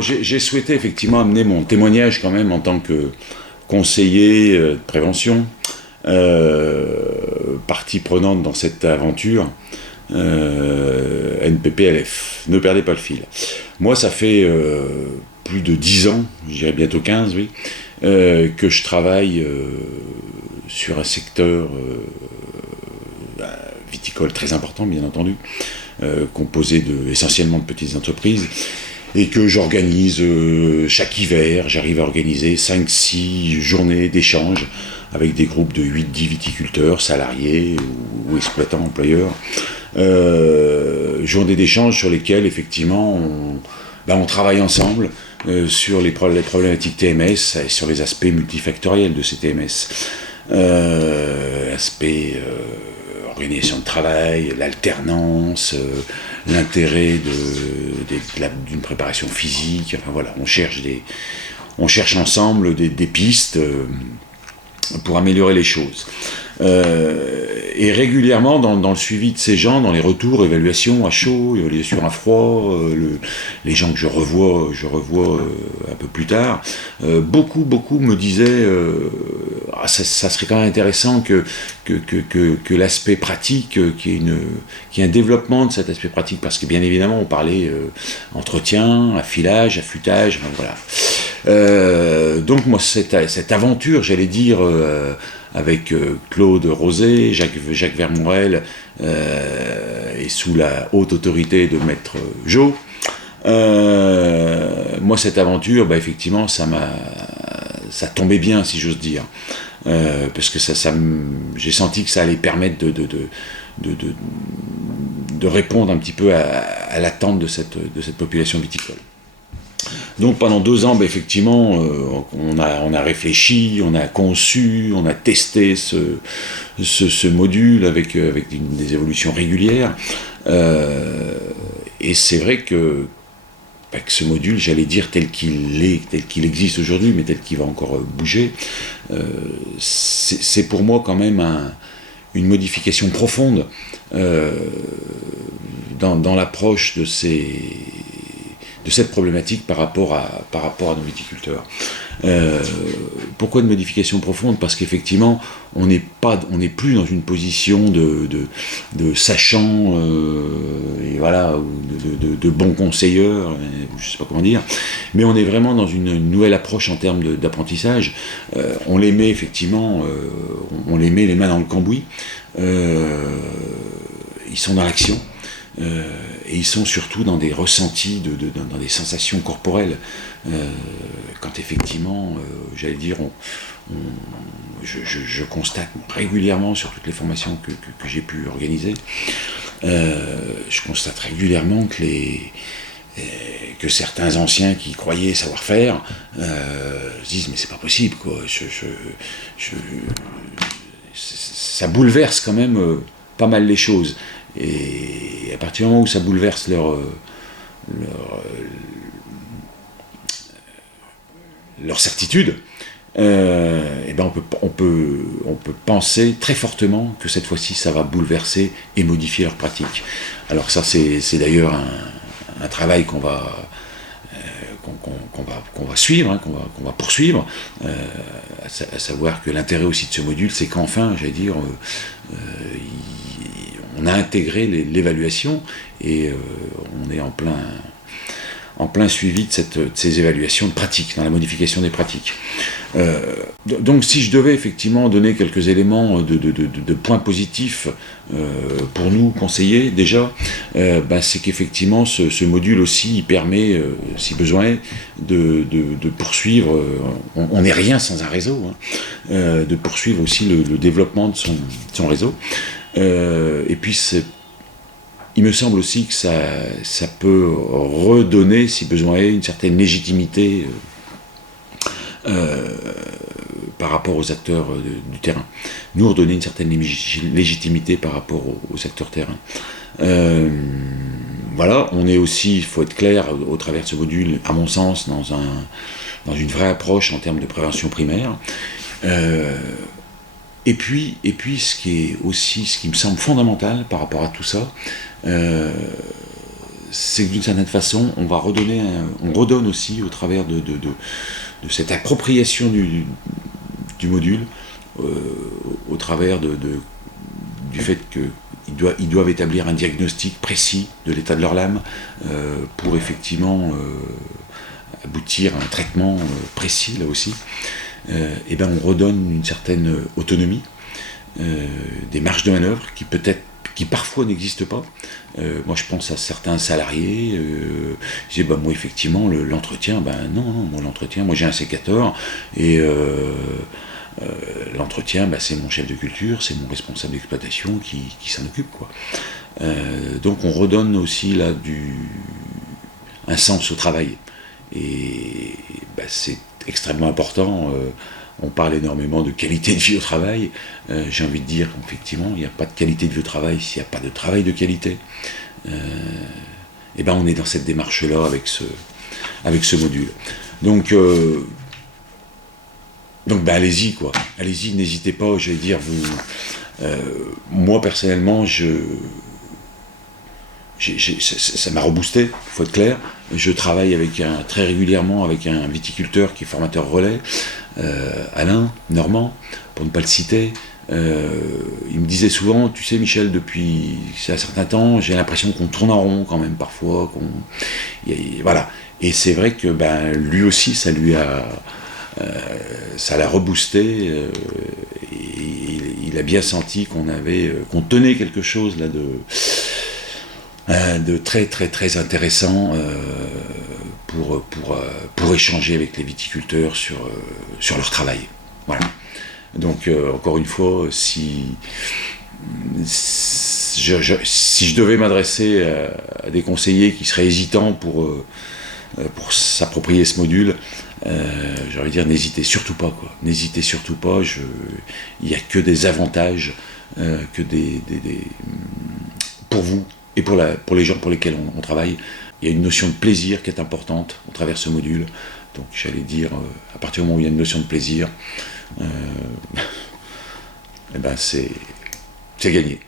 moi j'ai souhaité effectivement amener mon témoignage quand même en tant que conseiller de prévention, partie prenante dans cette aventure, NPPLF, ne perdez pas le fil. Moi ça fait plus de 10 ans, je dirais bientôt 15, oui, que je travaille sur un secteur viticole très important, bien entendu, composé essentiellement de petites entreprises, et que j'organise chaque hiver. J'arrive à organiser 5-6 journées d'échange avec des groupes de 8-10 viticulteurs, salariés ou exploitants, employeurs. Journées d'échange sur lesquelles, effectivement, on travaille ensemble sur les problématiques TMS et sur les aspects multifactoriels de ces TMS. Aspect organisation de travail, l'alternance, l'intérêt d'une préparation physique. Enfin voilà, on cherche ensemble des pistes pour améliorer les choses. Et régulièrement, dans le suivi de ces gens, dans les retours, évaluation à chaud, évaluation à froid, les gens que je revois un peu plus tard, beaucoup me disaient ça serait quand même intéressant que l'aspect pratique, qu'il y ait un développement de cet aspect pratique, parce que bien évidemment on parlait entretien, affilage, affûtage, voilà. Donc moi cette aventure, j'allais dire, avec Claude Rosé, Jacques Vermorel, et sous la haute autorité de Maître Jo, moi cette aventure, effectivement ça tombait bien, si j'ose dire, parce que j'ai senti que ça allait permettre de répondre un petit peu à l'attente de cette population viticole. Donc pendant 2 ans, effectivement, on a réfléchi, on a conçu, on a testé ce module avec des évolutions régulières. Et c'est vrai que ce module, j'allais dire tel qu'il existe aujourd'hui, mais tel qu'il va encore bouger, c'est pour moi quand même une modification profonde dans l'approche de cette problématique par rapport à nos viticulteurs. Pourquoi une modification profonde ? Parce qu'effectivement, on n'est plus dans une position de sachant, et voilà, ou de bons conseilleurs, je ne sais pas comment dire, mais on est vraiment dans une nouvelle approche en termes d'apprentissage. On les met effectivement, on les met les mains dans le cambouis, ils sont dans l'action. Et ils sont surtout dans des ressentis, dans des sensations corporelles. Quand effectivement, j'allais dire, je constate régulièrement sur toutes les formations que j'ai pu organiser, je constate régulièrement que certains anciens qui croyaient savoir faire se disent mais c'est pas possible, quoi. Ça bouleverse quand même pas mal les choses. Et à partir du moment où ça bouleverse leur certitude, on peut penser très fortement que cette fois-ci ça va bouleverser et modifier leur pratique. Alors ça c'est d'ailleurs un travail qu'on va suivre, qu'on va poursuivre, à savoir que l'intérêt aussi de ce module, c'est qu'enfin, j'allais dire, on a intégré l'évaluation et on est en plein suivi de ces évaluations de pratiques, dans la modification des pratiques. Donc si je devais effectivement donner quelques éléments de points positifs pour nous conseillers, déjà, c'est qu'effectivement ce module aussi il permet, si besoin, de poursuivre, on n'est rien sans un réseau, de poursuivre aussi le développement de son réseau. Et puis il me semble aussi que ça peut redonner, si besoin est, une certaine légitimité par rapport aux acteurs du terrain. Nous redonner une certaine légitimité par rapport aux acteurs terrain. Voilà, on est aussi, il faut être clair, au travers de ce module, à mon sens, dans une vraie approche en termes de prévention primaire. Et puis, ce qui me semble fondamental par rapport à tout ça, c'est que d'une certaine façon, on redonne aussi au travers de cette appropriation du module, au travers du fait qu'ils doivent établir un diagnostic précis de l'état de leur lame pour effectivement aboutir à un traitement précis là aussi. Et ben on redonne une certaine autonomie, des marges de manœuvre qui parfois n'existent pas. Moi je pense à certains salariés, je dis moi effectivement l'entretien, moi l'entretien, moi j'ai un sécateur et l'entretien c'est mon chef de culture, c'est mon responsable d'exploitation qui s'en occupe quoi. Donc on redonne aussi là un sens au travail et c'est extrêmement important. On parle énormément de qualité de vie au travail. J'ai envie de dire qu'effectivement, il n'y a pas de qualité de vie au travail s'il n'y a pas de travail de qualité. Et on est dans cette démarche-là avec ce module. Donc allez-y, quoi. Allez-y, n'hésitez pas, je vais dire, moi, personnellement, ça m'a reboosté, il faut être clair. Je travaille très régulièrement avec un viticulteur qui est formateur relais, Alain Normand, pour ne pas le citer. Il me disait souvent, tu sais Michel, depuis un certain temps, j'ai l'impression qu'on tourne en rond quand même parfois. Voilà. Et c'est vrai que lui aussi, ça l'a reboosté. Il a bien senti qu'on tenait quelque chose là de très très très intéressant pour échanger avec les viticulteurs sur leur travail. Voilà. Donc encore une fois, si je devais m'adresser à des conseillers qui seraient hésitants pour s'approprier ce module, j'ai envie de dire n'hésitez surtout pas quoi. N'hésitez surtout pas. Il n'y a que des avantages pour vous et pour les gens pour lesquels on travaille. Il y a une notion de plaisir qui est importante au travers de ce module. Donc j'allais dire, à partir du moment où il y a une notion de plaisir, c'est gagné.